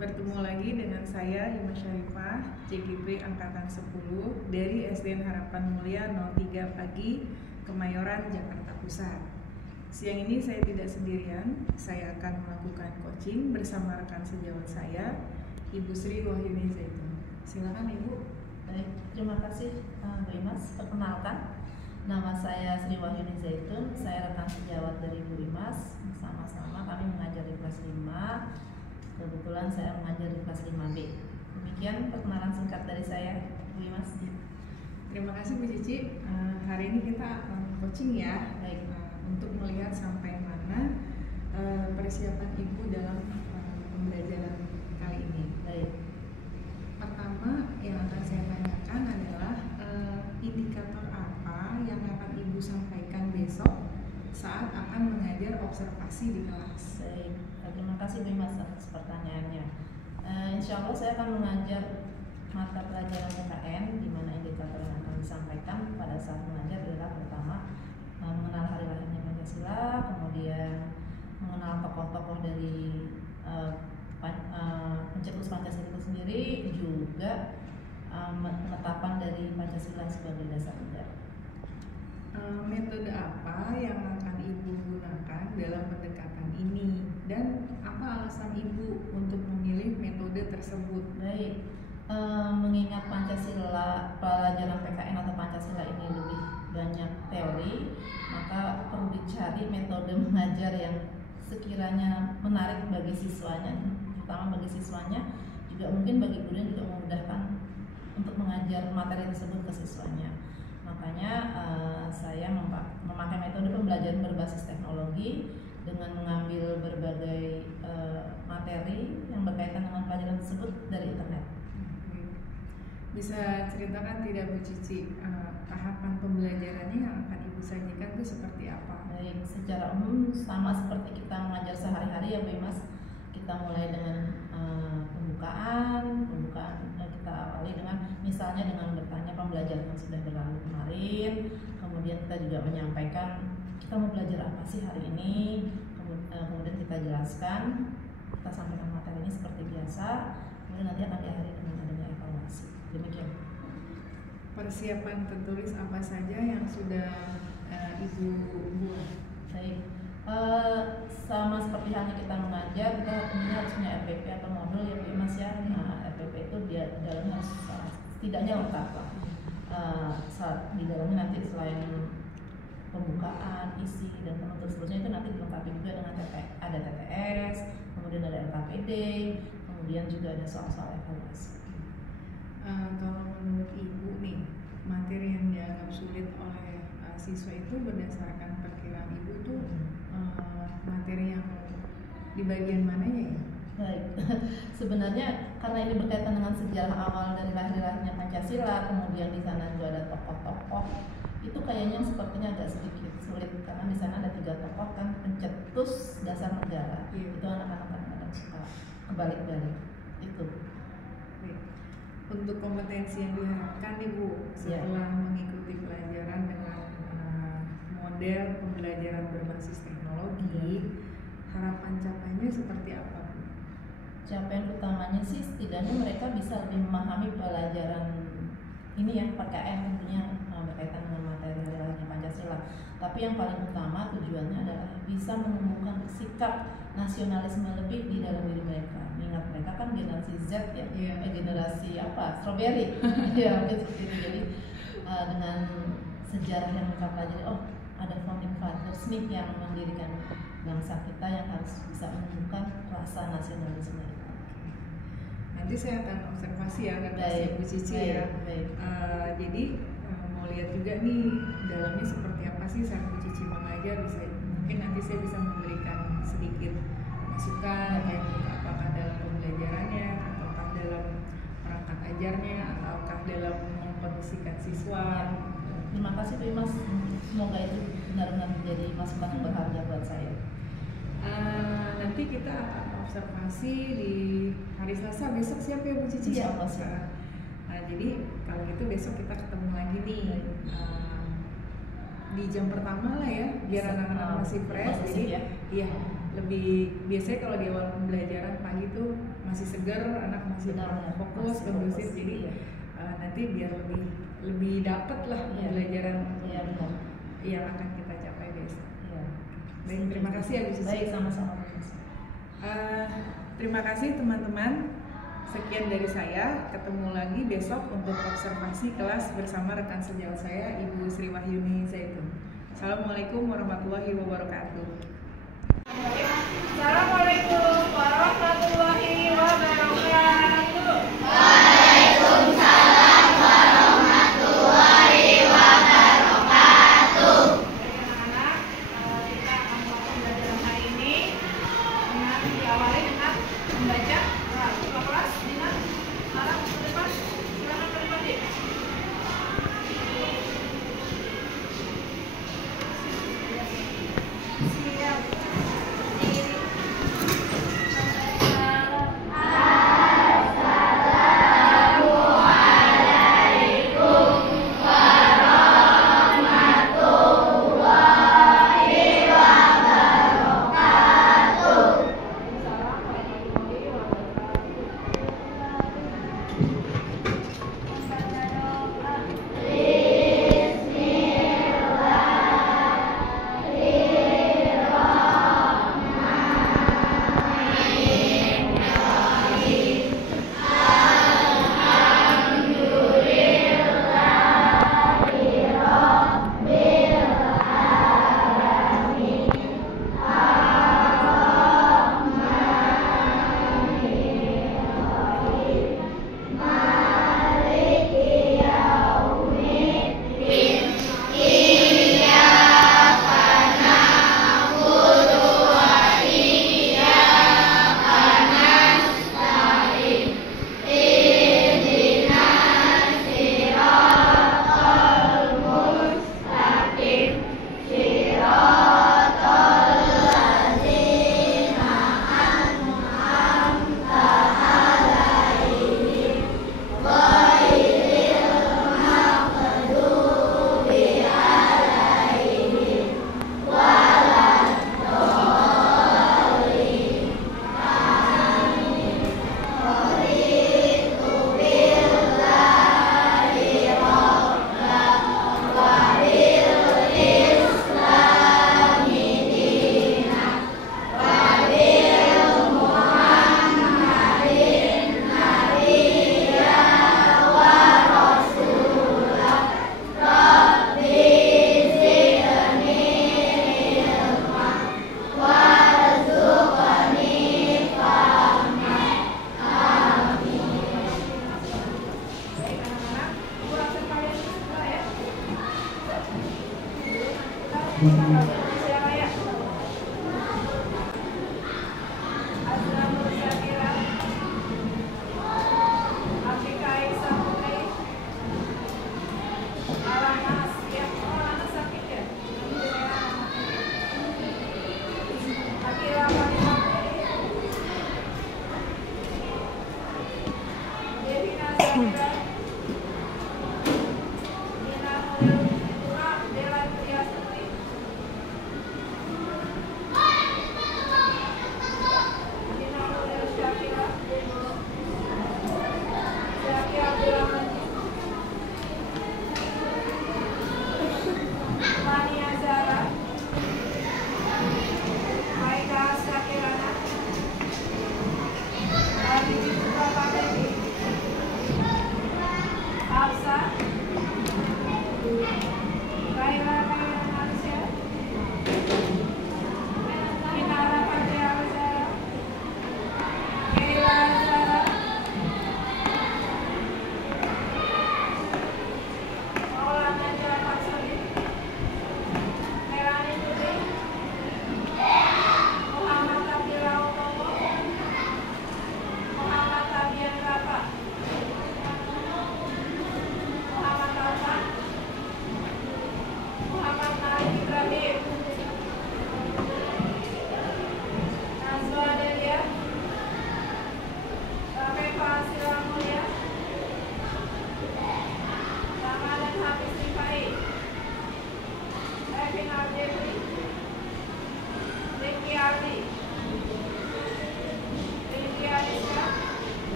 Bertemu lagi dengan saya Hima Syarifah, CGP Angkatan 10 dari SDN Harapan Mulia 03 Pagi, Kemayoran, Jakarta Pusat. Siang ini saya tidak sendirian, saya akan melakukan coaching bersama rekan sejawat saya, Ibu Sri Wahyuni Zaitun. Silakan Ibu. Baik, terima kasih Bu Imas. Perkenalkan, nama saya Sri Wahyuni Zaitun, saya rekan sejawat dari Bu Imas. Sama-sama kami mengajar di kelas 5. Kebetulan saya mengajar di kelas 5B. Demikian perkenalan singkat dari saya, Bu Imas. Terima kasih Bu Cici. Hari ini kita coaching ya. Baik. Untuk melihat sampai mana persiapan Ibu dalam pembelajaran kali ini. Baik. Pertama yang akan saya tanyakan adalah indikator apa yang akan Ibu sampaikan besok saat akan mengajar observasi di kelas. Baik. Terima kasih Bu Imas atas pertanyaannya. Insya Allah saya akan mengajar mata pelajaran PKN, di mana indikator yang akan disampaikan pada saat mengajar adalah pertama mengenal hari lahirnya Pancasila, kemudian mengenal tokoh-tokoh dari pencetus Pancasila itu sendiri, juga penetapan dari Pancasila sebagai dasar negara. Metode apa yang akan Ibu gunakan dalam pendekatan ini dan apa alasan Ibu untuk memilih metode tersebut? Baik, mengingat Pancasila, pelajaran PKN atau Pancasila ini lebih banyak teori, maka perlu dicari metode mengajar yang sekiranya menarik bagi siswanya, terutama bagi siswanya, juga mungkin bagi guru juga memudahkan untuk mengajar materi tersebut ke siswanya. Makanya saya memakai metode pembelajaran berbasis teknologi dengan mengambil berbagai materi yang berkaitan dengan pelajaran tersebut dari internet. Bisa ceritakan tidak Bu Cici tahapan pembelajarannya yang akan Ibu sajikan itu seperti apa? Baik, secara umum sama seperti kita mengajar sehari-hari ya Bu Imas. Kita mulai dengan pembukaan kita awali dengan misalnya dengan bertanya pembelajaran yang sudah berlalu kemarin, kemudian kita juga menyampaikan kita mau belajar apa sih hari ini, kemudian kita jelaskan, kita sampaikan materi ini seperti biasa, kemudian nanti akan diakhiri dengan adanya evaluasi. Demikian. Persiapan tertulis apa saja yang sudah Ibu buat? Baik. Sama seperti halnya kita mengajar, kita tentunya harus punya RPP atau modul ya Bu Mas ya. Nah, RPP itu dia dalamnya harus setidaknya lengkap lah. Di dalamnya nanti selain pembukaan, isi dan penutur seterusnya itu nanti dilengkapi juga dengan ada TTS, kemudian ada LKPD, kemudian juga ada soal-soal evaluasi. Kalau menurut Ibu nih, materi yang dianggap sulit oleh siswa itu berdasarkan perkiraan Ibu tuh materi yang di bagian mananya ya? Baik, sebenarnya karena ini berkaitan dengan sejarah awal dari lahirnya Pancasila, kemudian di sana juga ada tokoh-tokoh, itu kayaknya sepertinya agak sedikit sulit karena di sana ada 3 tokoh kan pencetus dasar negara. Itu anak-anak kadang-kadang suka kebalik-balik itu. Untuk kompetensi yang diharapkan nih Bu setelah mengikuti pelajaran dengan model pembelajaran berbasis teknologi, harapan capainya seperti apa Bu? Capaian utamanya sih setidaknya mereka bisa lebih memahami pelajaran ini ya, PKN tentunya berkaitan dengan materi lahirnya Pancasila. Tapi yang paling utama tujuannya adalah bisa menumbuhkan sikap nasionalisme lebih di dalam diri mereka. Ingat mereka kan generasi Z ya, generasi apa? Strawberry. Ya mungkin seperti itu. Jadi dengan sejarah yang mereka pelajari, oh ada founding fathers nih yang mendirikan bangsa kita yang harus bisa menumbuhkan rasa nasionalisme. Nanti saya akan observasi ya ke kelasnya Bu Cici ya. Jadi mau lihat juga nih dalamnya seperti apa sih saat Bu Cici mengajar, mungkin nanti saya bisa memberikan sedikit masukan ya, apakah dalam pembelajarannya, ataukah dalam perangkat ajarnya, ataukah dalam mengkondisikan siswa. Terima kasih Bu Imas, semoga itu benar-benar menjadi masukan yang berharga buat saya. Nanti kita akan observasi di hari Selasa besok, siap ya Bu Cici ya? Jadi kalau gitu besok kita ketemu lagi nih di jam pertama lah ya, biar anak-anak masih fresh. Jadi ya? Iya. lebih biasanya kalau di awal pembelajaran pagi tuh masih segar, anak masih fokus, kondusif, jadi nanti biar lebih dapet lah pembelajaran yang akan kita capai besok. Baik, terima kasih ya Bu Cici. Baik, sama-sama. Terima kasih teman-teman. Sekian dari saya, ketemu lagi besok untuk observasi kelas bersama rekan sejawat saya, Ibu Sri Wahyuni Zaitun. Assalamualaikum warahmatullahi wabarakatuh. Assalamualaikum warahmatullahi wabarakatuh. Waalaikumsalam warahmatullahi wabarakatuh. Anak-anak, kita akan melakukan pembelajaran hari ini dengan diawali dengan membaca kelas dengan arah ke depan. Silakan ke depan, Dik. Siap.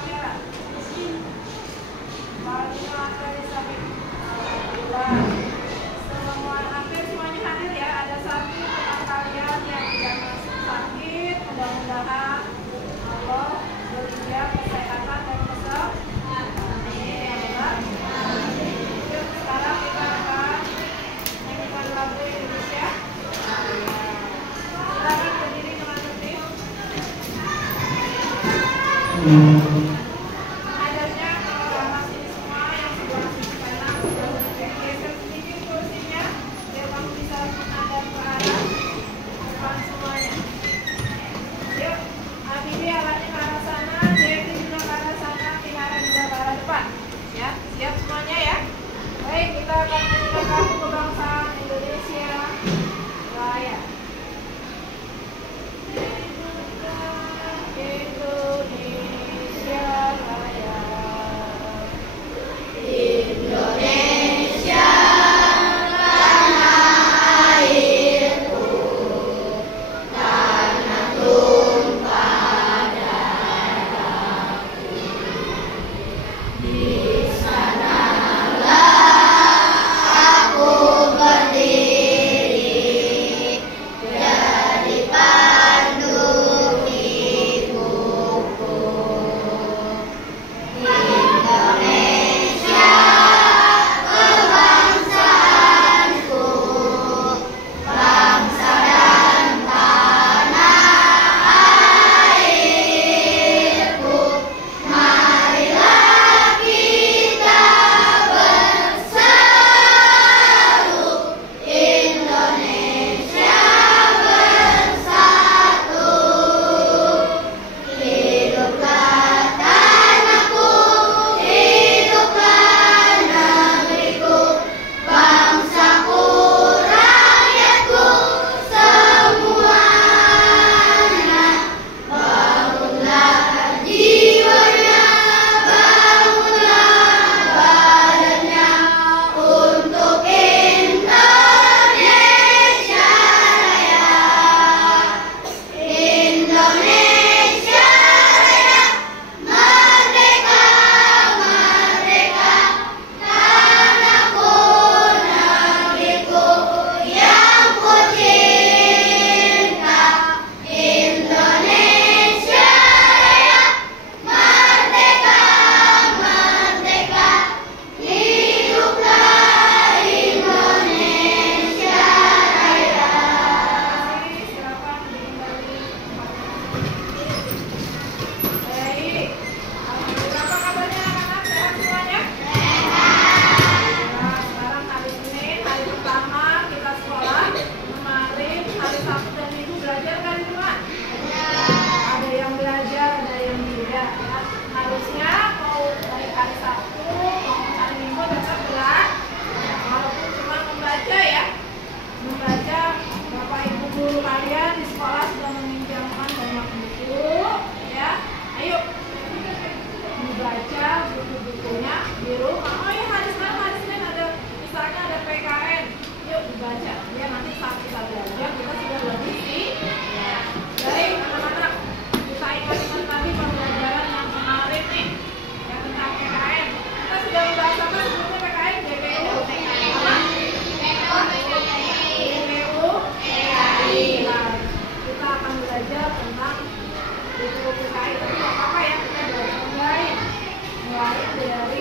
merah. Balina dari samping. Semua hampir semuanya hadir ya. Ada satu teman kalian yang tidak masuk sakit. Mudah-mudahan Allah beri dia kesehatan dan kesembuhan. Yuk, sekarang kita akan nyanyikan lagu Indonesia. Silakan berdiri dengan tertib. Mengajarnya kalau ramah sini semua yang sebelah sisi kanan sudah geser sedikit kursinya biar kamu bisa menghadap ke arah depan semuanya. Yuk, Habibi arahnya ke arah sana, Devi juga ke arah sana, Tiara juga ke arah depan. Ya, siap semuanya ya. Baik, kita akan menyanyikan lagu kebangsaan Indonesia Raya. Indonesia Raya. Indonesia tanah airku, tanah tumpah darahku. Di sanalah aku berdiri, jadi pandu hidupku. Indonesia kebangsaanku, bangsa dan tanah airku. Marilah kita bersatu, Indonesia bersatu. Hiduplah tanahku, hiduplah negeriku, bangsaku, rakyatku semuanya. Bangunlah jiwanya, bangunlah badannya untuk Indonesia Raya. Indonesia Raya, merdeka, merdeka, tanahku, negeriku yang ku cinta. Indonesia Raya, merdeka, merdeka, hiduplah Indonesia Raya. Silakan kembali. Baik. Apa kabarnya anak-anak? Sehat semuanya? Nah, sekarang hari Senin, hari pertama kita sekolah. Kemarin hari Sabtu dan Minggu belajar kan di rumah? Ada yang belajar, ada yang tidak. Ya. Harusnya mau dari hari Sabtu, mau hari Minggu tetap belajar. Walaupun cuma membaca ya. Membaca, Bapak Ibu guru kalian di sekolah sudah meminjamkan banyak buku ya. Ayo dibaca buku-bukunya di rumah. Oh ya, hari Senin ada misalnya ada PKN. Yuk dibaca. Ya nanti saat kita belajar kita sudah lebih sih. Ya. Baik anak-anak, kita ingat-ingat tadi pembelajaran yang kemarin nih yang tentang PKN. Kita sudah membahas apa sebelumnya PKN? DPU. Apa? DPU. Nah, kita akan belajar tentang DPU PKI. Tapi nggak apa-apa ya, kita belajar mulai dari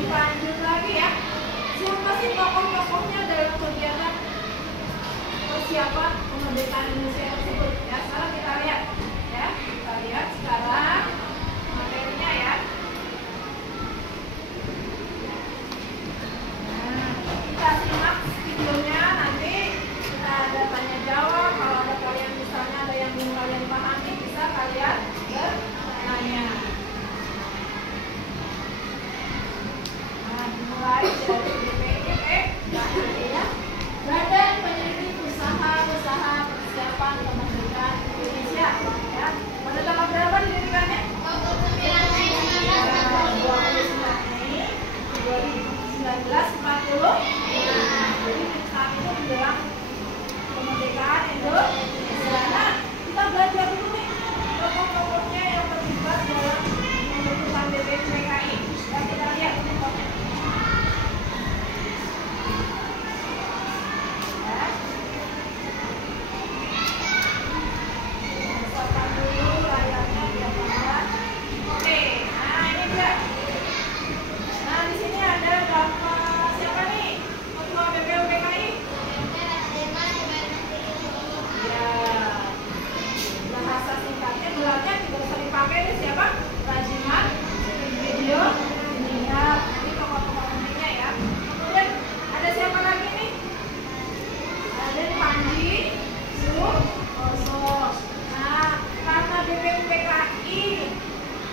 Dilanjut lagi ya. Siapa sih tokoh-tokohnya dalam kegiatan persiapan kemerdekaan Indonesia tersebut? Ya, sekarang kita lihat. Ya, kita lihat sekarang materinya ya. Nah, kita simak videonya, nanti kita ada tanya jawab. Kalau ada kalian misalnya ada yang belum kalian pahami, bisa kalian bertanya. Nah, dimulai dari BPUPKI ya. Badan Penyelidik Usaha Persiapan Kemerdekaan Indonesia ya. Pada tanggal berapa didirikannya? 29 Mei 2040. Jadi saat itu menjelang kemerdekaan Indonesia. Nah, kita belajar dulu nih tokoh-tokohnya yang terlibat dalam pembentukan BPUPKI. Ya, kita lihat tokohnya. Ya. Misalkan dulu layarnya biar terlihat. Oke, nah ini dia. Nah, di sini ada Bapak siapa nih? Ketua BPUPKI? Ya. Bahasa singkatnya gelarnya tidak usah dipakai nih, siapa? Rajiman Video India. Ini tokoh-tokoh pentingnya ya. Kemudian ada siapa lagi nih? Ada Panji Suroso. Nah, karena BPUPKI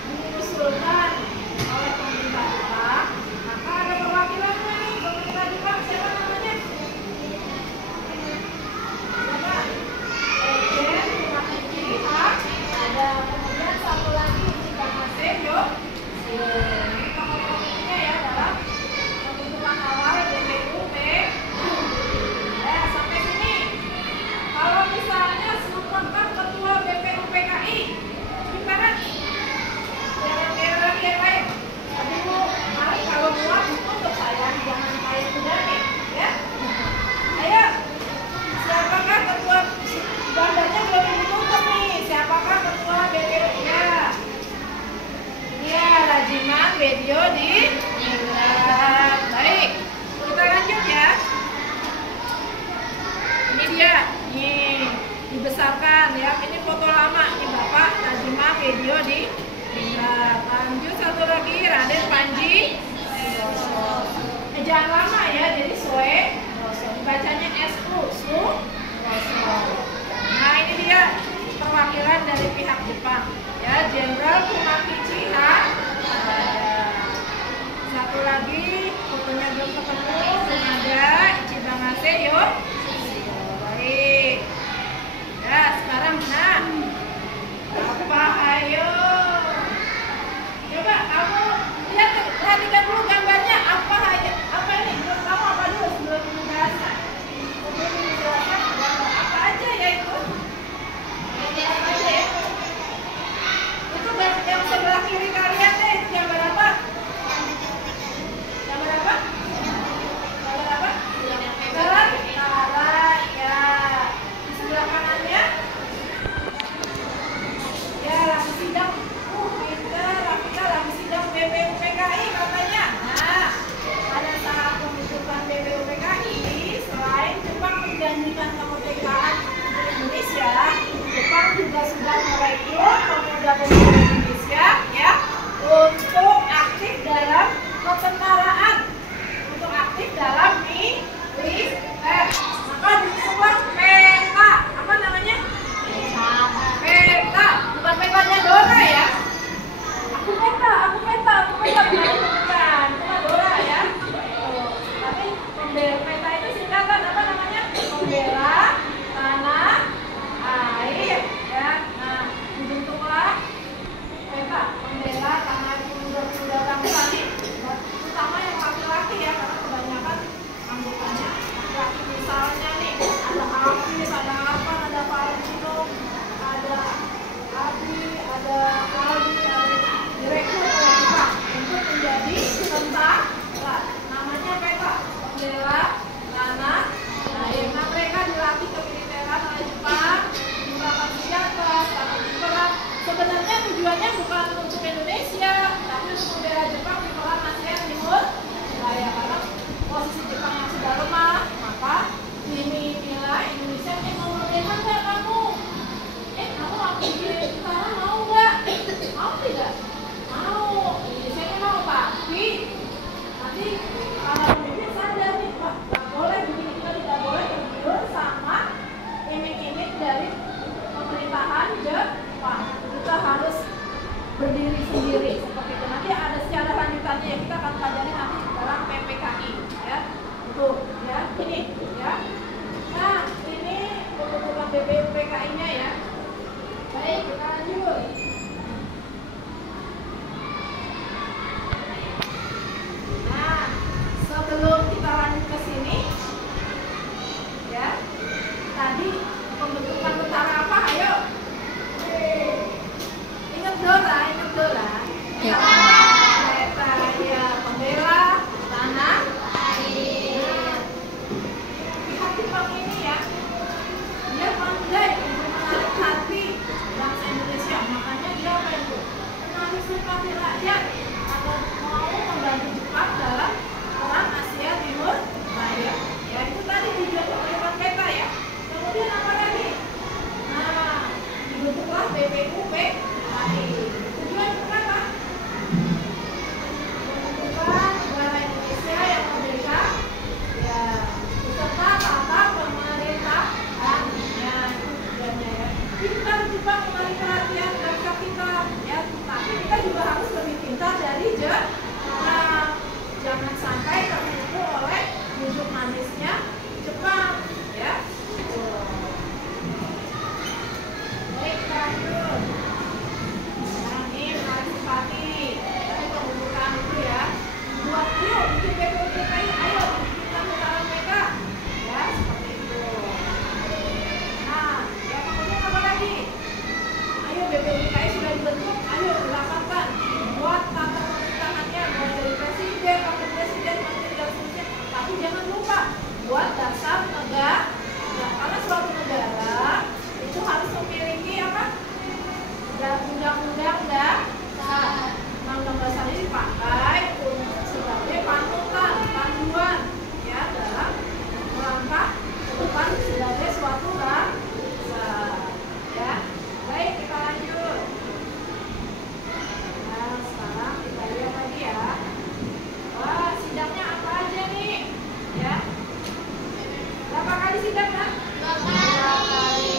diusulkan oleh pemerintah Jepang, maka ada perwakilannya nih, pemerintah Jepang. Siapa namanya? Siapa? Ejen Kumakichiha. Ada kemudian satu lagi Ichibamase Yo. Ini tokoh-tokoh pentingnya ya dalam pembentukan awal BPUPKI. Ya, sampai sini. Kalau misalnya siapakah ketua BPUPKI? Gimana? Yang lain. Aduh, mari kalau buat untuk saya jangan kayak nih, ya. Ayo, siapakah ketua? Gambarnya belum ditutup nih. Siapakah ketua BPUPKI? Ya, Rajiman Video di baik. Kita lanjut ya. Ini dia, nih dibesarkan ya. Ini foto lama, ini Bapak Rajiman Video di lanjut satu lagi Raden Panji. Jangan lama ya, jadi Soe. Bacanya SU. Nah, ini dia perwakilan dari pihak Jepang ya, Jenderal Kumakichiha. Satu lagi fotonya belum ketemu, belum ada Ichibamase Yo. Baik ya, sekarang nah apa, ayo coba kamu lihat, perhatikan dulu gambarnya. Apa ini menurut kamu, apa dulu sebelum menjelaskan? Sebelum menjelaskan gambar apa aja ya itu? Apa aja ya? Itu yang sebelah kiri kalian deh, itu gambar apa? Gambar apa? Gambar apa? Tentara ya. Di sebelah kanannya ya lagi sidang. Pintar, Rafika lagi sidang BPUPKI katanya. Nah, sih para pemimpin sadar nih, wah nggak boleh begini, kita tidak boleh tergiur sama iming-iming dari pemerintahan Jepang. Kita harus berdiri sendiri seperti itu. Nanti ada secara lanjutannya yang kita akan pelajari nanti dalam PPKI ya. Tuh ya, ini ya. Nah, ini pembentukan BPUPKI-nya ya. Baik, kita lanjut. Nah, sebelum kita lanjut ke sini ya. Tadi pembentukan tentara apa? Ayo. Ingat Dora, ingat Dora. Ya. Kereta ya, pembela tanah air. Lihat Jepang ini ya, dia pandai untuk menarik hati bangsa Indonesia. Makanya dia apa itu? Menarik simpati rakyat agar mau membantu Jepang dalam perang Asia Timur Raya. Ya itu tadi tujuan pembentukan peta ya. Kemudian apa lagi? Nah, dibentuklah BPUPKI. Tujuan kenapa? Pembentukan negara Indonesia yang merdeka, ya, beserta tata pemerintahannya, tujuannya ya. Pintar Jepang menarik perhatian bangsa kita, ya. Tapi kita juga harus lebih pintar dari Jepang. Jangan sampai tertipu oleh bujuk manisnya Jepang, ya. Baik, lanjut. Nah, ini menarik simpati. Tadi pembentukan itu ya. Buat yuk bikin BPUPKI, ayo bikin putaran mereka. Ya, seperti itu. Nah, ya kemudian apa lagi? Ayo BPUPKI sudah dibentuk, ayo dilapangkan. Buat tata pemerintahannya, mulai dari presiden, wakil presiden, menteri dan seterusnya. Tapi jangan lupa buat dasar negara. Nah, karena suatu negara itu harus memiliki apa? Undang-undang dasar. Undang-undang dasar ini dipakai sebagai panutan, panduan ya dalam melangkah ke depan sebagai suatu bangsa. Ya, baik kita lanjut. Nah, sekarang kita lihat lagi ya. Wah, sidangnya apa aja nih? Ya, berapa kali sidang kan? 2 kali.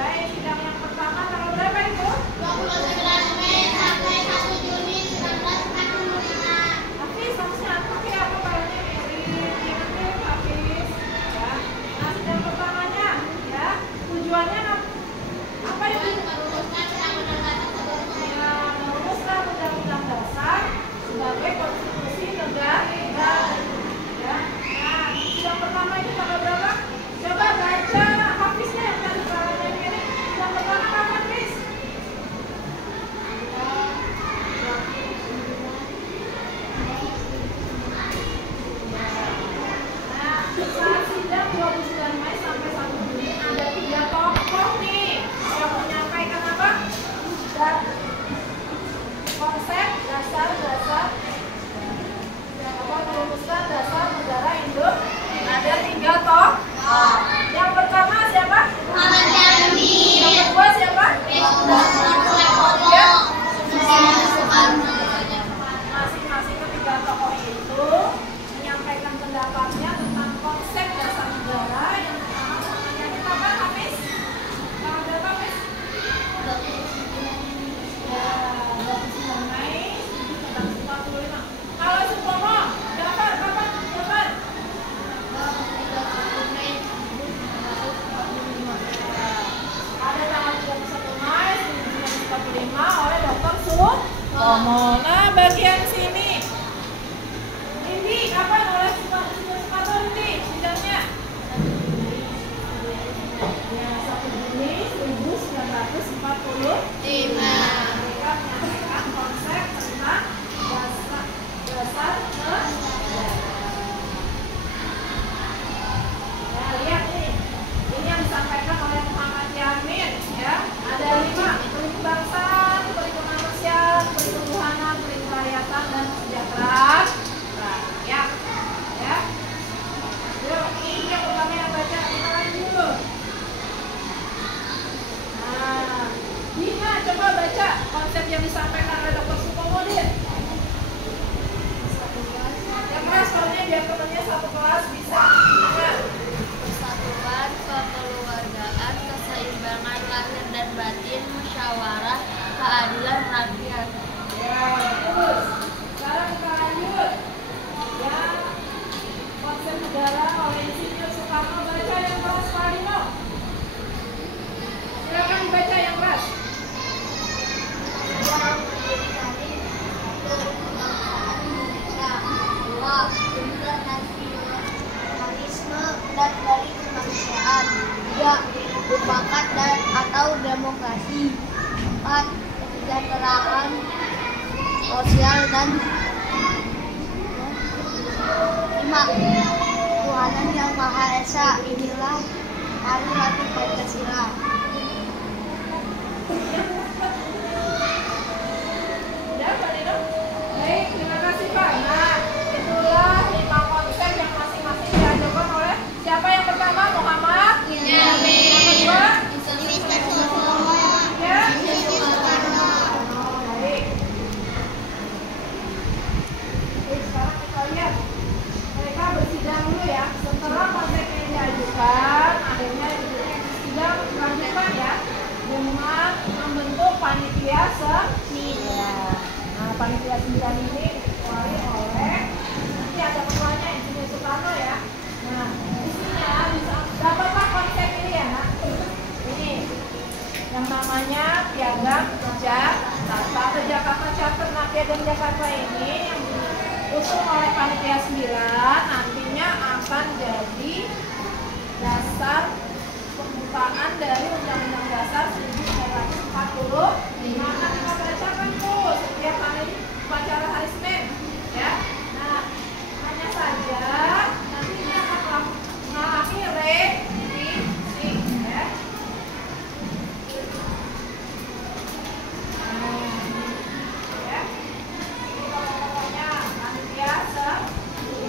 Baik, sidang yang pertama tanggal berapa itu? 29 Mei sampai 1 Juni 1945. Hafiz, harusnya pakai apa barangnya Mary? Ingat Hafiz ya. Nah, sidang pertamanya ya, tujuannya apa ya? Ya, merumuskan undang-undang dasar sebagai konstitusi negara ya. Nah, sidang pertama itu tanggal berapa? Coba baca Hafiznya yang tadi barangnya Mary. Sidang pertama kapan, Hafiz? Nah, saat sidang 29 Mei sampai 1 Juni ada 3 tokoh nih yang menyampaikan apa? Konsep dasar-dasar apa merumuskan dasar negara Indonesia. Ada 3 tokoh. Yang pertama siapa? Ahmad Yani, Yang kedua siapa? Ya. Masing-masing ketiga tokoh itu menyampaikan pendapatnya tentang konsep dasar negara. Yang pertama mengenai kapan Hafiz? Tanggal berapa Hafiz? Ya, 29 Mei 1945. Kalau Supomo, dapat kapan? Dapat? Ada tanggal 31 Mei 1945 oleh Dr. Supomo. Nah, bagian sini ini kapan oleh Supomo ini sidangnya? Ya, 1 Juni 1945. Mereka menyampaikan konsep tentang dasar negara. Ya, lihat nih. Ini yang disampaikan oleh Muhammad Yamin ya. Ada 5, beri kebangsaan, beri kemanusiaan, beri ketuhanan, biar temennya satu kelas bisa ingat. Persatuan, kekeluargaan, keseimbangan lahir dan batin, musyawarah, keadilan rakyat. Ya, bagus. Sekarang kita lanjut. Ya, konsep negara oleh Insinyur Soekarno. Baca yang keras, Pak Lino. Silakan dibaca yang keras. Nasionalisme dan dari kemanusiaan. 3. Mufakat dan atau demokrasi. 4. Kesejahteraan sosial dan 5. Tuhanan yang Maha Esa. Inilah arti Pancasila. Ya, Pak Lino. Baik, terima kasih Pak. Nah, itulah 5 konsep yang masing-masing diajarkan oleh siapa yang pertama? Muhammad. Yang kedua? Ya. Baik. Oke, sekarang kita lihat. Mereka bersidang dulu ya. Setelah konsep yang diajukan, akhirnya sidang lanjutkan ya dengan membentuk panitia sembilan. Nah, panitia 9 ini diketuai oleh nanti ada ketuanya Insinyur Soekarno ya. Nah, isinya bisa dapatlah konsep ini ya nak. Ini yang namanya Piagam Jakarta atau Jakarta Charter. Nah, Piagam Jakarta ini yang diusung oleh panitia 9 nantinya akan jadi dasar pembukaan dari Undang-Undang Dasar 1945. Akan kita bacakan tuh setiap hari upacara hari Senin, ya. Nah, hanya saja nanti ini akan mengalami revisi, ya. Nah, ya. Ini pokoknya panitia 9.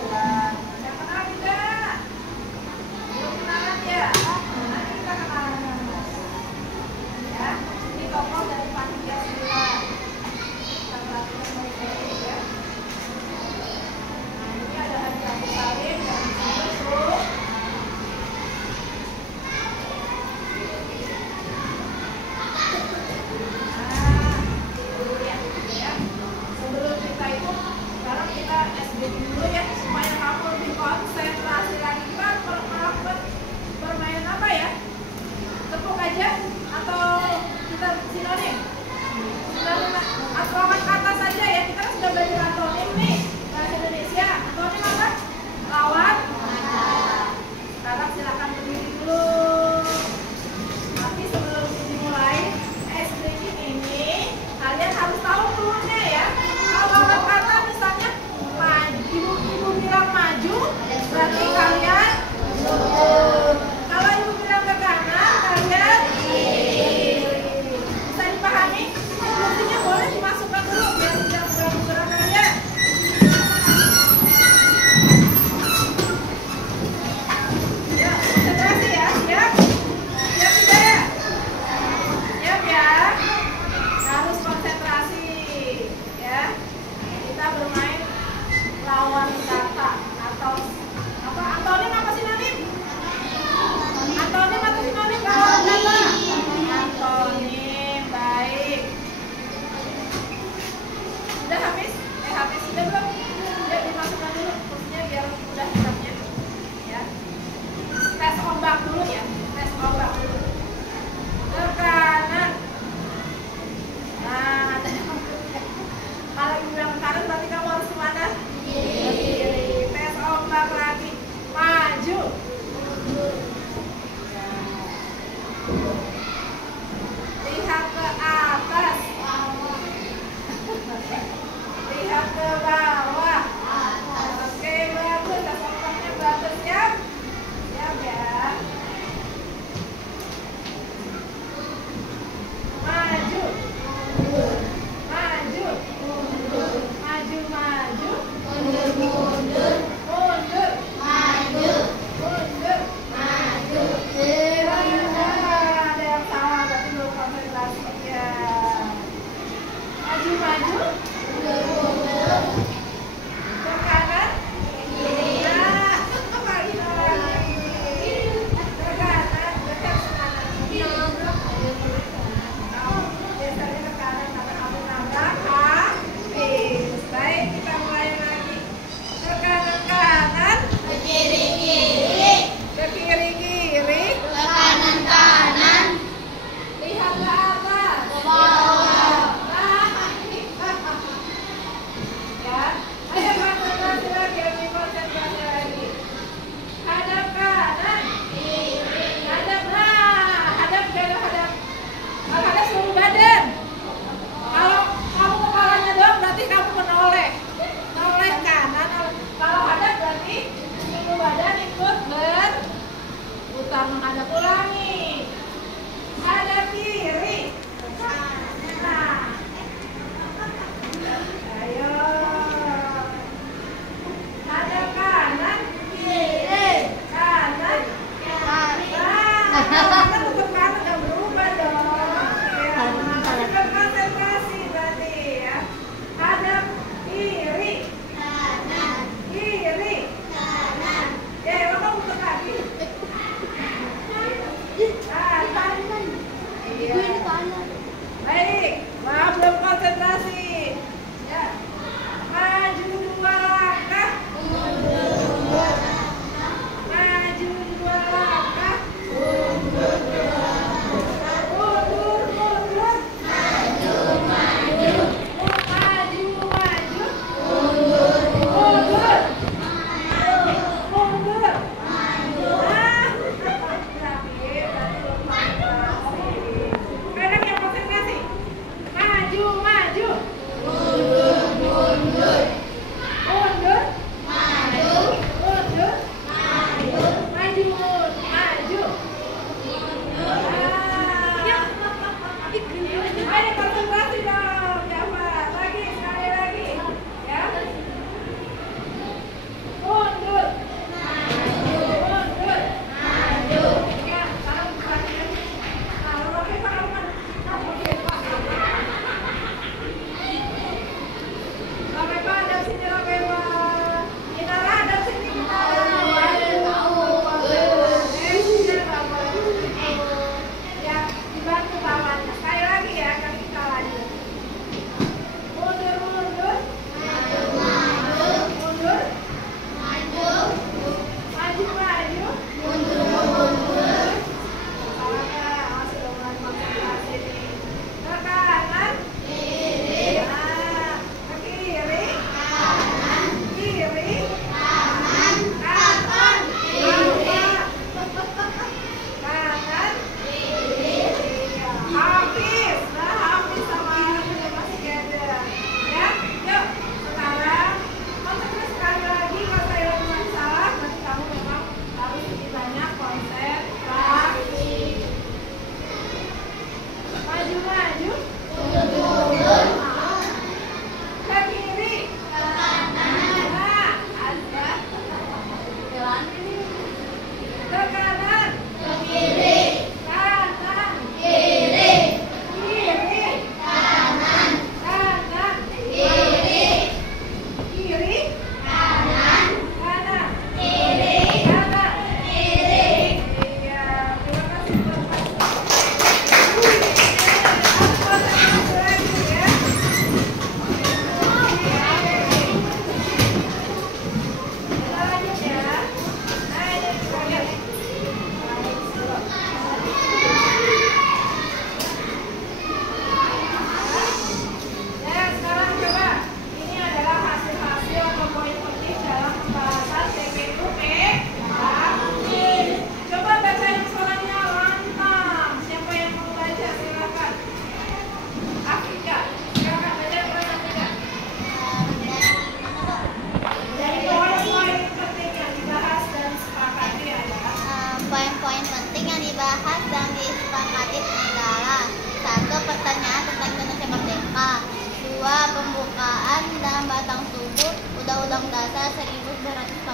Undang-Undang Dasar 1945.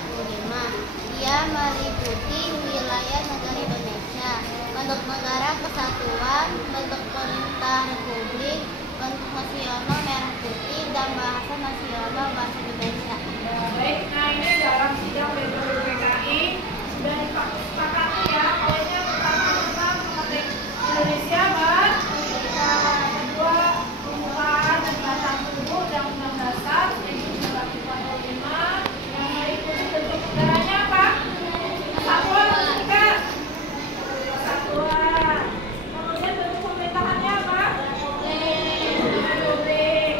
Dia meliputi wilayah negara Indonesia, bentuk negara kesatuan, bentuk pemerintah republik, bentuk nasional merah putih, dan bahasa nasional bahasa Indonesia. Baik, nah ini dalam sidang BPUPKI sudah disepakati ya, poinnya pertama tentang kemerdekaan Indonesia, yang kedua pembukaan dan batang tubuh Undang-Undang Dasar 1945, yang meliputi bentuk negaranya apa? Kesatuan atau tidak? Kesatuan. Kemudian bentuk pemerintahannya apa? Republik.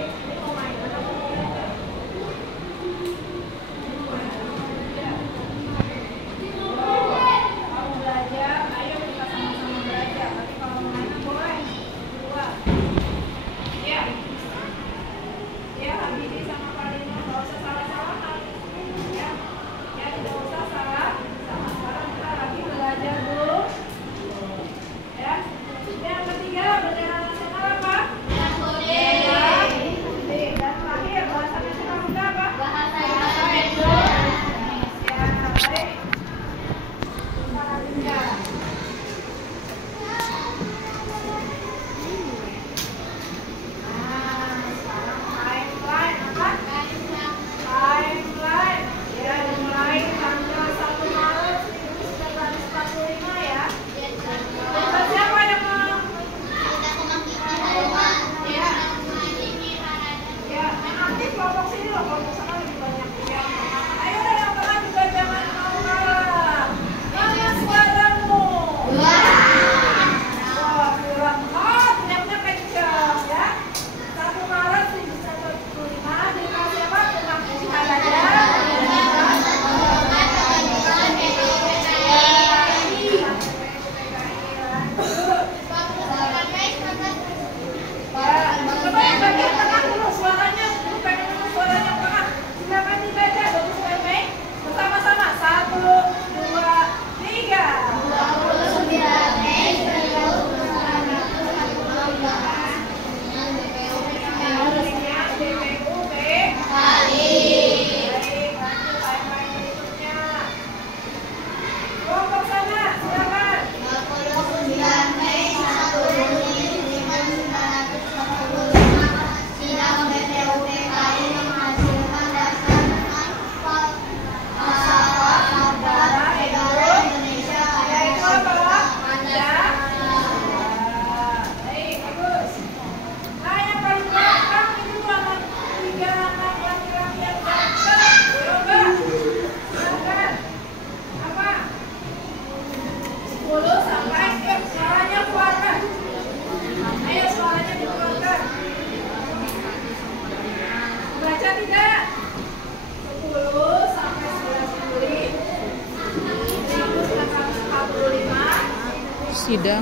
Sidang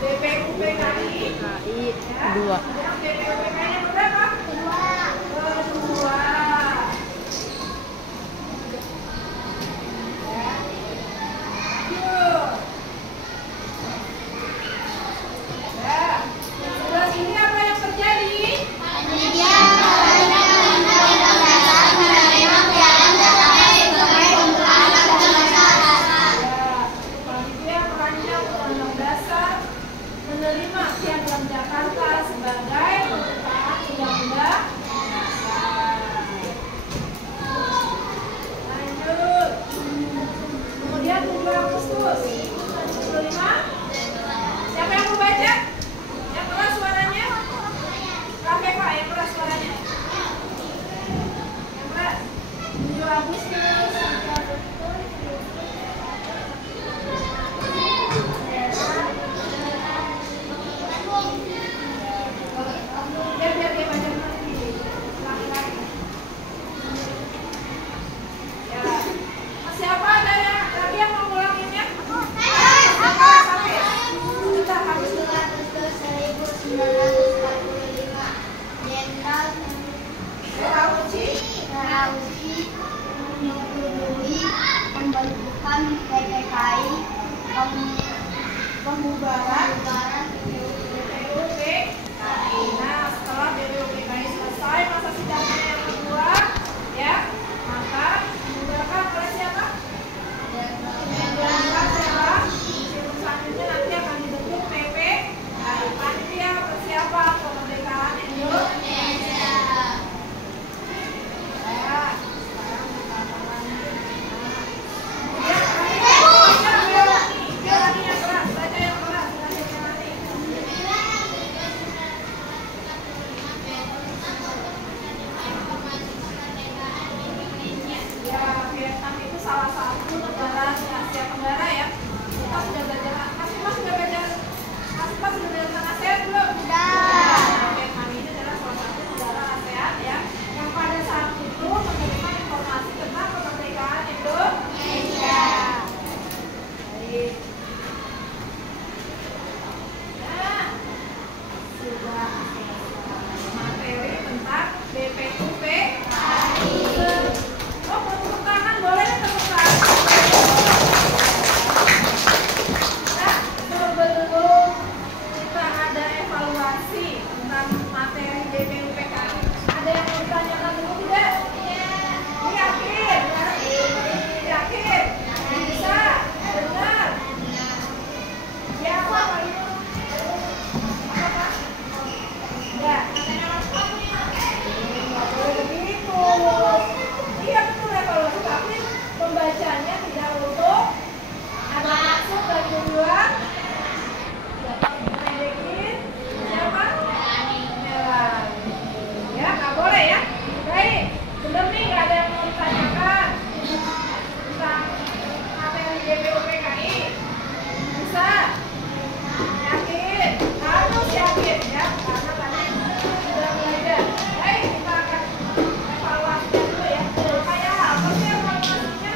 BPUPKI 2. BPUPKI yang berapa? Kedua. Sebelah sini apa yang terjadi? Menerima Piagam Jakarta sebagai pembukaan undang-undang dasar. Lanjut. Kemudian 7 Agustus 1945. Siapa yang mau baca? Yang keras suaranya? Rafe Pak, yang keras suaranya. Yang keras. 7 Agustus. Pembentukan PPKI, pembubaran BPUPKI. Nah, setelah BPUPKI selesai masa sidangnya yang kedua, ya, Pas sudah dengar ASEAN belum? Sudah. Vietnam ini adalah salah satu negara ASEAN ya, yang pada saat itu menerima informasi tentang kemerdekaan Indonesia. Baik. Ya, sudah materi tentang BPUP. Oh, tepuk tangan boleh tepuk tangan. Nah, sebelum kita ada evaluasi tentang materi BPUPKI, ada yang mau ditanyakan dulu tidak? Yakin? Yakin? Bisa? Benar? Ya, Pak Ayu. Apa? Ya. Nggak boleh begitu. Iya betul evaluasi, tapi pembacanya tidak utuh. Ada maksud dan tujuan. Siapa mendekin? Siapa? Melani. Ya, nggak boleh ya. Baik, belum nih nggak ada yang mau ditanyakan tentang materi BPUPKI. Bisa? Yakin? Harus yakin ya, karena tadi sudah belajar. Baik, kita akan evaluasi dulu ya. Kayak apa sih evaluasinya?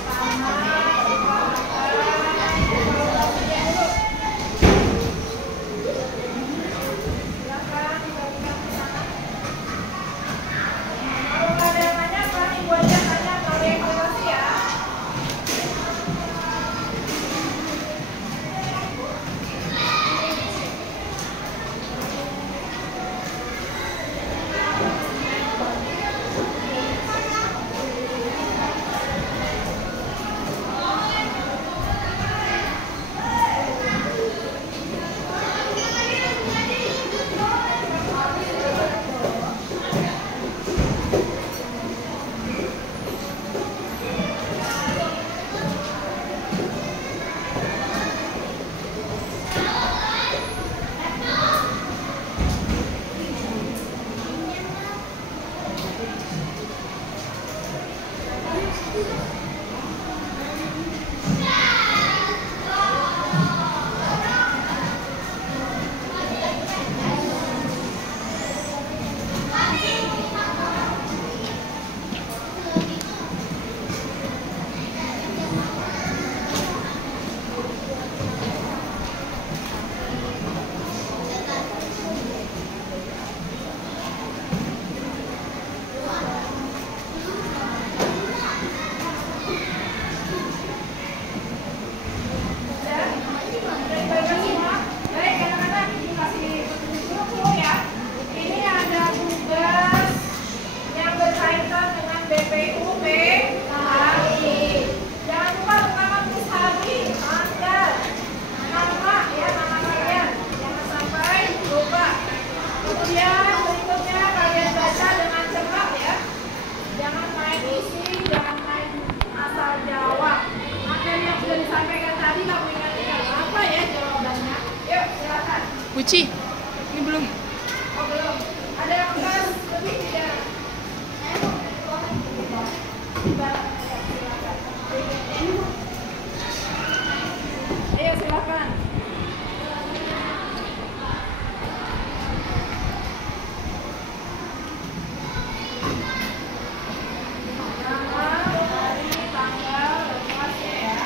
Pertama, evaluasinya dulu. Silakan dibagikan ke sana. Kalau nggak ada yang nanya, Pak, Ibu aja tanya kalau evaluasi ya. Uci, ini belum. Oh, belum. Ada yang kelas lebih tidak? Ayo silakan. Nama, hari, tanggal, dan kelasnya ya.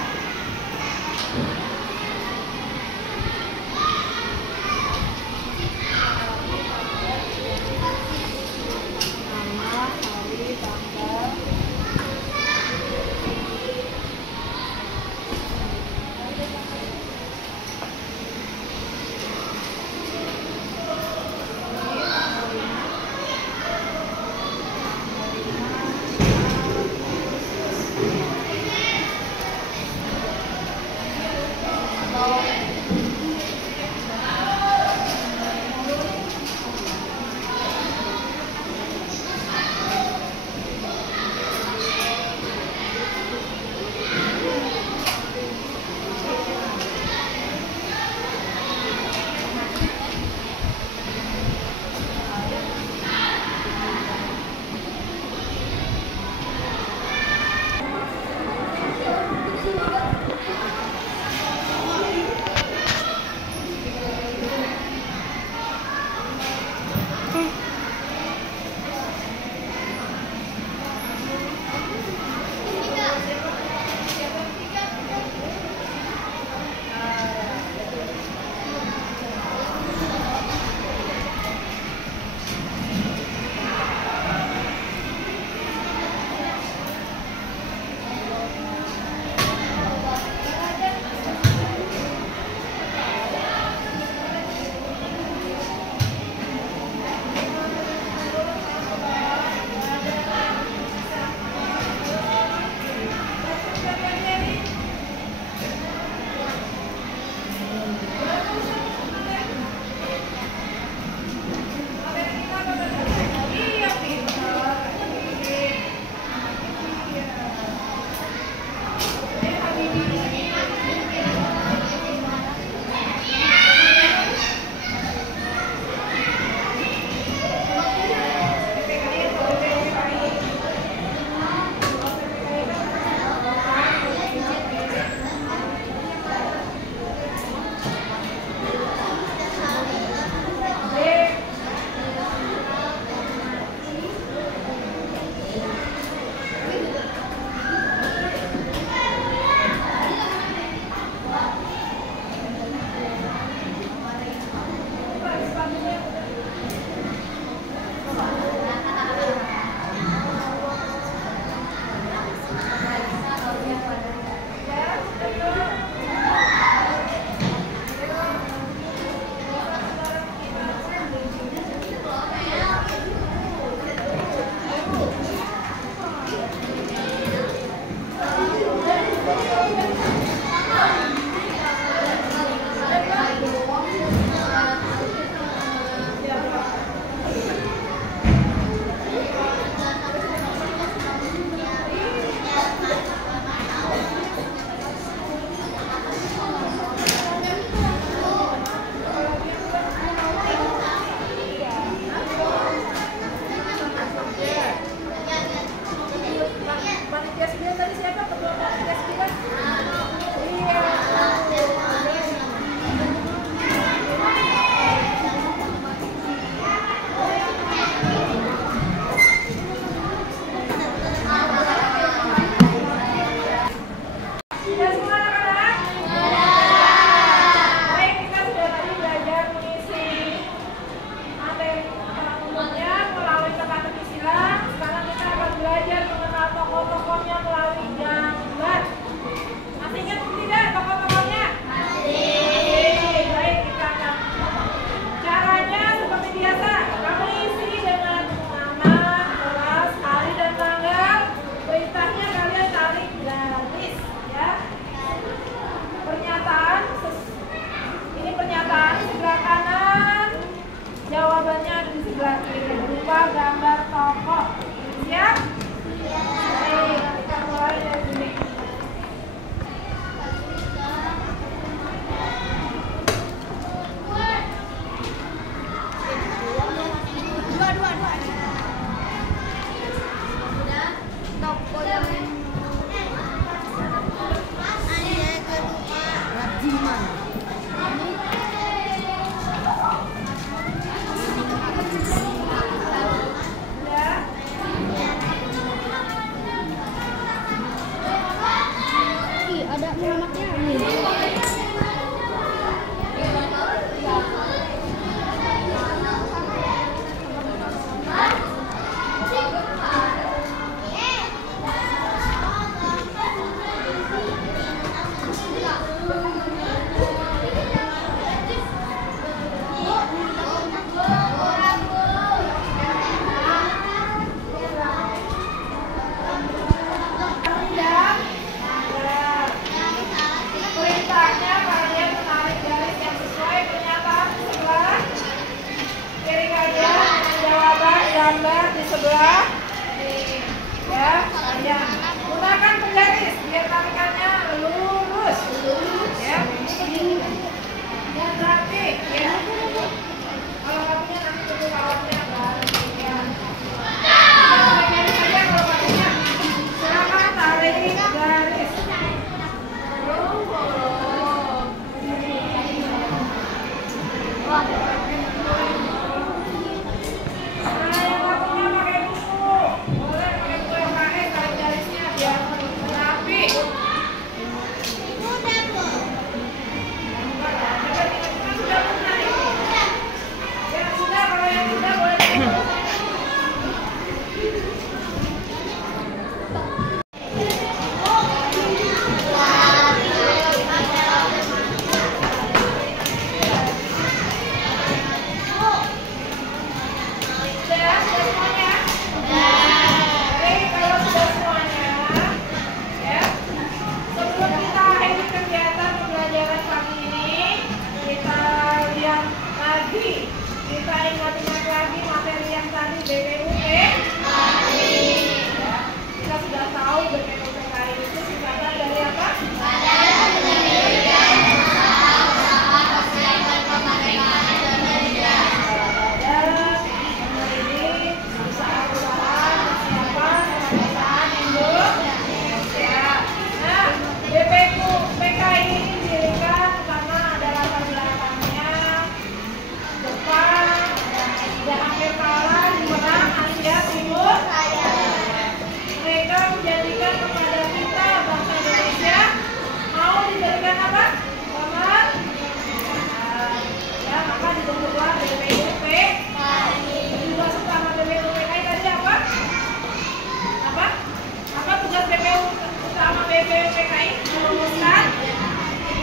DPPKI merumuskan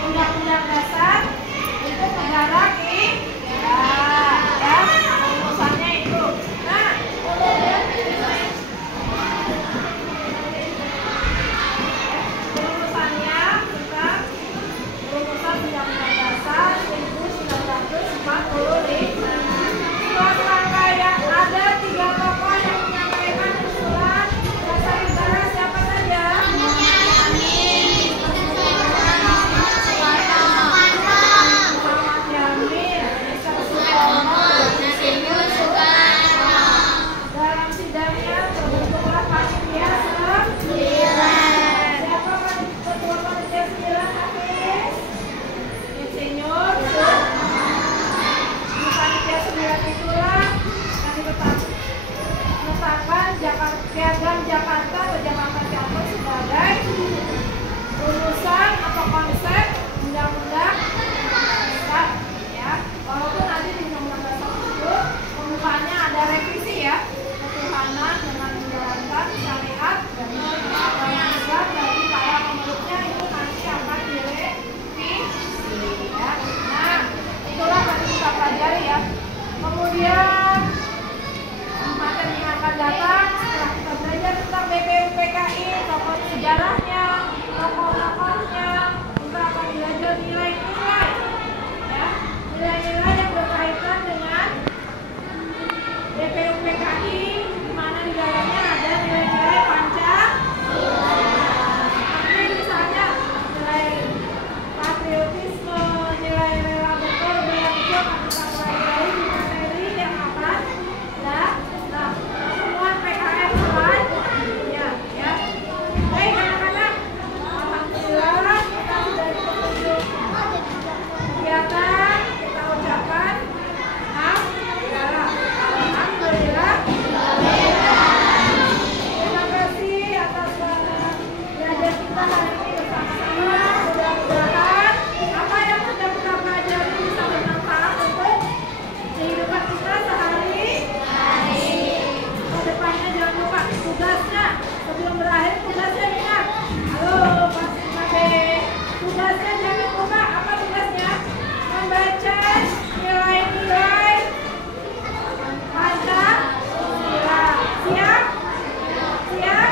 Undang-Undang Dasar untuk negara kita, ya, rumusannya itu. Nah, rumusannya tentang rumusan Undang-Undang Dasar 1945. Surat rangkaian ada 3 tokoh yang menyampaikan usulan dasar negara, siapa saja? Muhammad Jamil, dalam sidangnya terbentuklah panitia 9. Siapa ketua panitia 9, Hafiz? Insinyur di panitia 9 itulah yang ditetapkan Piagam Jakarta atau Jakarta Charter sebagai rumusan atau konsep undang-undang dasar, ya. Walaupun nanti di undang-undang dasar itu pembukaannya ada revisi, ya, ketuhanan dengan menjalankan syariat dan agama Islam bagi para pemeluknya itu nanti akan direvisi, ya. Nah, itulah tadi kita pelajari, ya. Kemudian materi yang akan datang setelah kita belajar tentang BPUPKI, tokoh sejarahnya, tokoh-tokohnya, kita akan belajar nilai-nilai, ya, nilai-nilai yang berkaitan dengan BPUPKI, di mana di dalamnya ada nilai-nilai Pancasila. Seperti misalnya nilai patriotisme, nilai rela berkorban, itu akan kita pelajari di materi yang akan datang. Temuan PKN selanjutnya, ya. Baik anak-anak, alhamdulillah kita sudah di penghujung kegiatan. Kita ucapkan alhamdulillah. Terima kasih atas belajar kita hari ini bersama-sama. Mudah-mudahan apa yang sudah kita pelajari bisa bermanfaat untuk kehidupan kita sehari-hari. Kedepannya jangan lupa tugasnya sebelum berakhir, tugasnya ingat. Halo Pak Made, tugasnya jangan lupa, apa tugasnya? Membaca nilai-nilai Pancasila. Siap? Siap?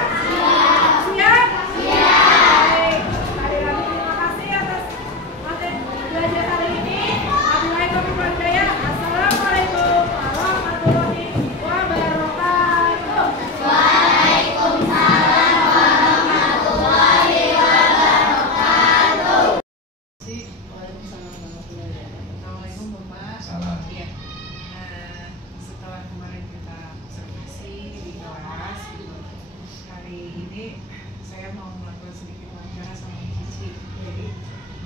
Siap? Baik. Sekali lagi terima kasih atas materi belajar hari ini. Wabillahi taufiq wal hidayah. Assalamualaikum warahmatullahi wabarakatuh. Assalamualaikum Bapak. Salam. Iya. Setelah kemarin kita observasi di kelas, gitu, hari ini saya mau melakukan sedikit wawancara sama Cici. Jadi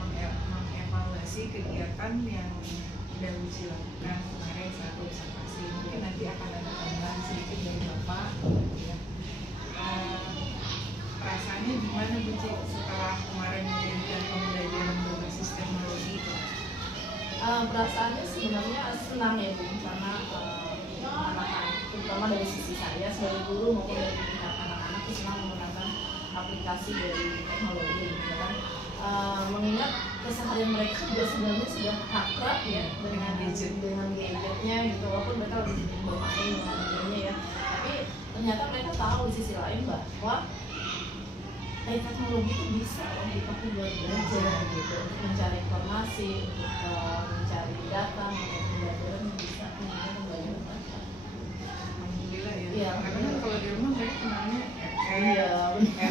mengevaluasi kegiatan yang sudah Cici lakukan kemarin saat observasi. Mungkin nanti akan ada tambahan sedikit dari Bapak. Ya. Perasaannya gimana Bu Cici setelah kemarin menjadikan pembelajaran berbasis teknologi itu? Perasaannya sebenarnya senang, ya Bu, karena anak-anak, terutama dari sisi saya sebagai guru maupun dari pihak anak-anak itu senang menggunakan aplikasi dari teknologi, ya kan. Mengingat keseharian mereka juga sebenarnya sudah akrab, ya, dengan gadgetnya gitu, walaupun mereka lebih sering bermain dengan gadgetnya, ya, tapi ternyata mereka tahu di sisi lain bahwa teknologi itu bisa dipakai buat belajar gitu, untuk mencari informasi, untuk mencari data, untuk pembelajaran yang bisa menjadi pembelajaran. Alhamdulillah, ya. Iya. Karena kan kalau di rumah mereka kenalnya Iya, benar.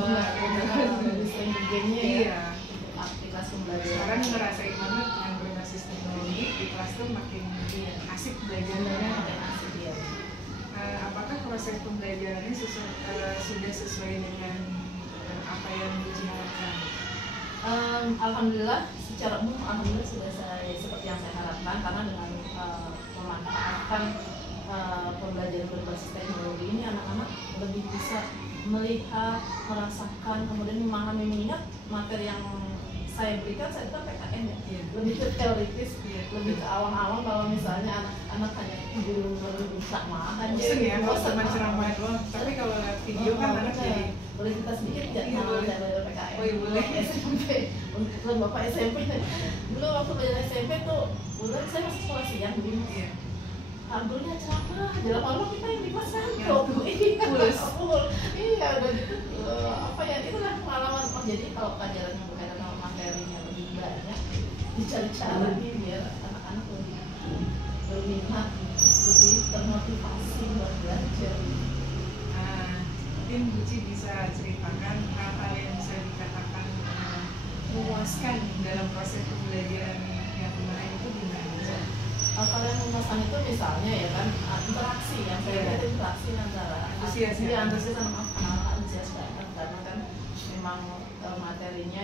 Dari sering gamenya, ya. Iya. Aplikasi pembelajaran. Sekarang ngerasain banget yang berbasis teknologi di kelas tuh makin asik belajarnya. Asik, ya. Apakah proses pembelajarannya sudah sesuai dengan apa yang diharapkan? Alhamdulillah, secara umum alhamdulillah sudah seperti yang saya harapkan, karena dengan memanfaatkan pembelajaran berbasis teknologi ini anak-anak lebih bisa melihat, merasakan, kemudian memahami, mengingat materi yang saya berikan, saya itu PKN, ya, lebih ke teoritis, lebih ke awam-awam. Kalau misalnya anak-anak hanya guru bisa makan, bosen ya, kalau cuma ceramah doang. Tapi kalau lihat video kan anak jadi boleh kita sedikit tidak Oh iya boleh. SMP, untuk bapak SMP. Dulu waktu belajar SMP tuh, bulan saya masih sekolah siang begini. Iya. Gurunya ceramah, jalan malam kita yang di pasar. Ya. Iya, udah gitu. Apa ya, itulah pengalaman. Oh jadi kalau pelajaran yang berkaitan sama materinya lebih banyak, dicari cara nih biar anak-anak lebih berminat, lebih termotivasi buat belajar. Mungkin Buci bisa ceritakan hal-hal yang bisa dikatakan memuaskan dalam proses pembelajaran yang kemarin itu gimana? Kalau yang memesan itu misalnya ya kan interaksi yang saya lihat interaksi antara antusias sama anak-anak antusias banget karena kan memang materinya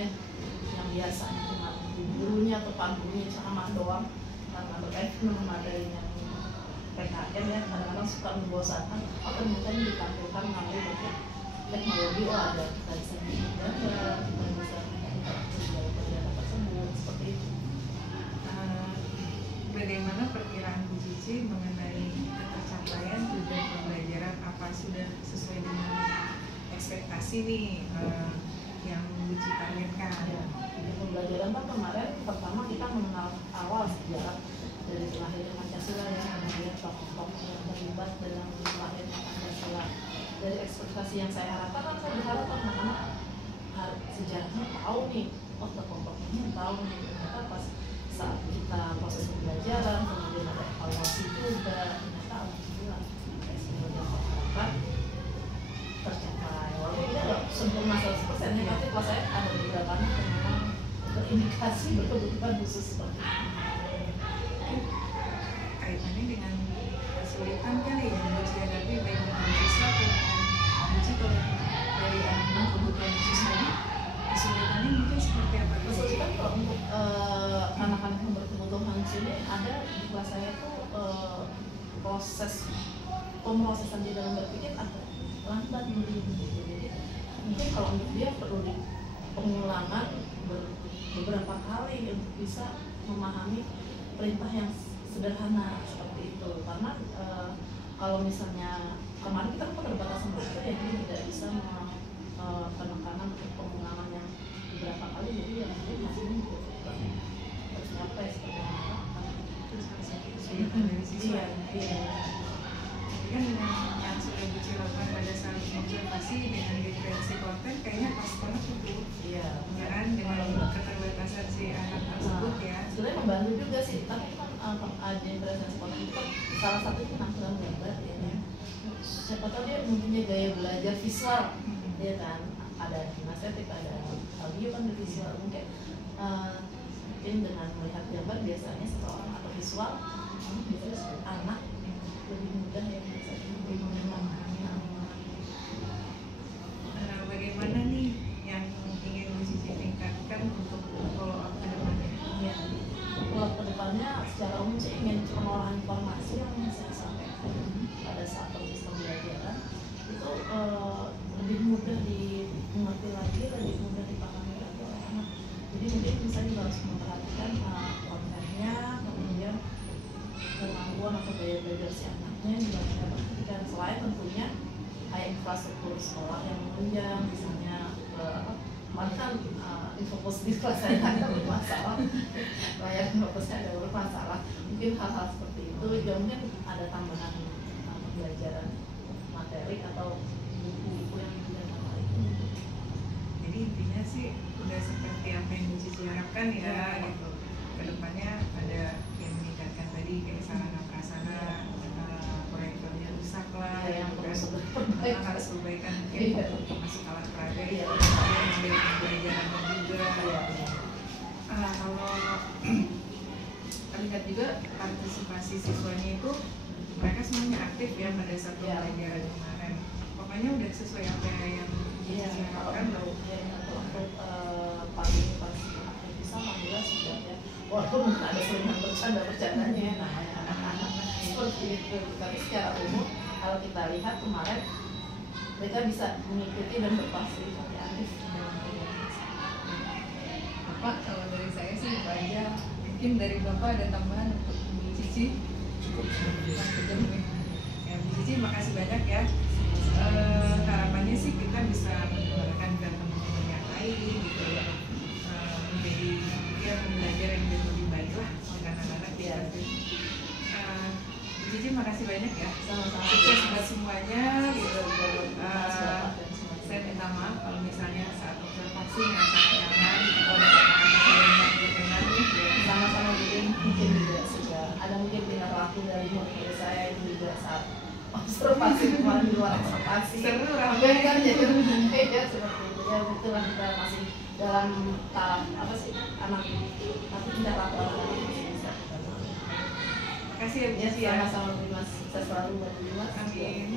yang biasanya cuma gurunya atau pak gurunya ceramah doang karena berkaitan dengan materinya PKN ya kadang-kadang suka membosankan apa mungkin ditampilkan melalui bentuk teknologi ada kita bisa gambar kita bisa interaksi dari kegiatan tersebut seperti itu. Bagaimana perkiraan Bu Cici mengenai ketercapaian tujuan pembelajaran, apa sudah sesuai dengan ekspektasi nih yang Bu Cici targetkan? Ya, di pembelajaran kan kemarin pertama kita mengenal awal sejarah dari lahirnya Pancasila ya, kemudian tokoh-tokoh yang terlibat dalam lahirnya Pancasila. Dari ekspektasi yang saya harapkan kan saya berharap anak-anak sejarahnya tahu nih, oh tokoh-tokohnya tahu nih, ternyata pas saat kita proses pembelajaran kemudian ada evaluasi juga ternyata alhamdulillah sebagian masyarakat tercapai walaupun tidak nggak sempurna 100% ya tapi pas saya ada beberapa anak yang memang berindikasi berkebutuhan khusus seperti itu. Kaitannya dengan kesulitan kali yang Buci hadapi baik dengan siswa maupun Buci kalau dari anak kebutuhan khusus tadi kesulitannya mungkin seperti apa? Kesulitan kalau untuk anak-anak yang berkebutuhan khusus ini ada di kelas saya tuh proses pemrosesan dia dalam berpikir agak lambat gitu. Jadi mungkin kalau untuk dia perlu pengulangan beberapa kali untuk bisa memahami perintah yang sederhana seperti itu karena kalau misalnya kemarin kita kan keterbatasan waktu ya jadi tidak bisa penekanan untuk pengulangan yang beberapa kali jadi ya mungkin hasilnya juga harus sampai seperti apa dari siswa. Iya. Tapi kan dengan yang sudah Buci lakukan pada saat observasi dengan diferensi konten kayaknya pas banget itu. Iya. Ya kan dengan keterbatasan si anak tersebut ya. Sebenarnya membantu juga sih, tapi kan ada diferensi konten itu kan salah satu penampilan gambar ya. Siapa tahu dia mempunyai gaya belajar visual, ya kan? Ada kinestetik, ada audio kan visual mungkin dengan melihat gambar biasanya seseorang atau visual biasanya anak lebih mudah ya biasanya lebih memahami. Bagaimana nih yang ingin Bu Cici tingkatkan untuk follow up ke depannya? Ya, follow up ke depannya secara umum sih ingin pengolahan informasi yang saya sampaikan pada saat proses pembelajaran itu lebih mudah dimengerti lagi, lebih mudah dipahami lagi oleh anak. Jadi mungkin misalnya harus memperhatikan kontennya, kemudian kemampuan atau gaya belajar si anaknya juga kita perhatikan. Selain tentunya kayak infrastruktur sekolah yang menunjang, misalnya kemarin kan infopos di kelas saya ada bermasalah, layar infoposnya ada bermasalah. Mungkin hal-hal seperti itu juga mungkin ada tambahan pembelajaran materi atau buku-buku yang digunakan hal itu. Jadi intinya sih udah seperti apa yang Bu Cici harapkan ya gitu. Kedepannya ada yang meningkatkan tadi kayak sarana prasarana, proyektornya rusak lah, yang harus perbaikan mungkin masuk alat peraga ya, yang pembelajaran juga. Kalau terlihat juga partisipasi siswanya itu mereka semuanya aktif ya pada saat pembelajaran kemarin. Pokoknya udah sesuai apa yang diharapkan loh. Untuk pagi pas aktif bisa alhamdulillah sudah ya. Walaupun ada selingan bercandanya namanya anak-anak seperti itu. Tapi secara umum kalau kita lihat kemarin mereka bisa mengikuti dan berpartisipasi aktif. Bapak, kalau dari saya sih itu aja. Mungkin dari Bapak ada tambahan untuk Bu Cici? Cukup. Ya, Bu Cici makasih banyak ya. Harapannya sih kita bisa menularkan ke teman-teman yang lain. semuanya gitu. Saya minta maaf kalau misalnya saat observasi nggak sayangan gitu, sama-sama mungkin juga sudah ada mungkin tingkah laku dari murid saya itu juga saat observasi kemarin di luar observasi. Mungkin kan jadi beda seperti itu ya, betul lah kita masih dalam tahap apa sih anak, tapi tidak apa-apa masih bisa. Terima kasih ya Bu Cici ya. Sama-sama Mas, sukses selalu buat Mas. Amin.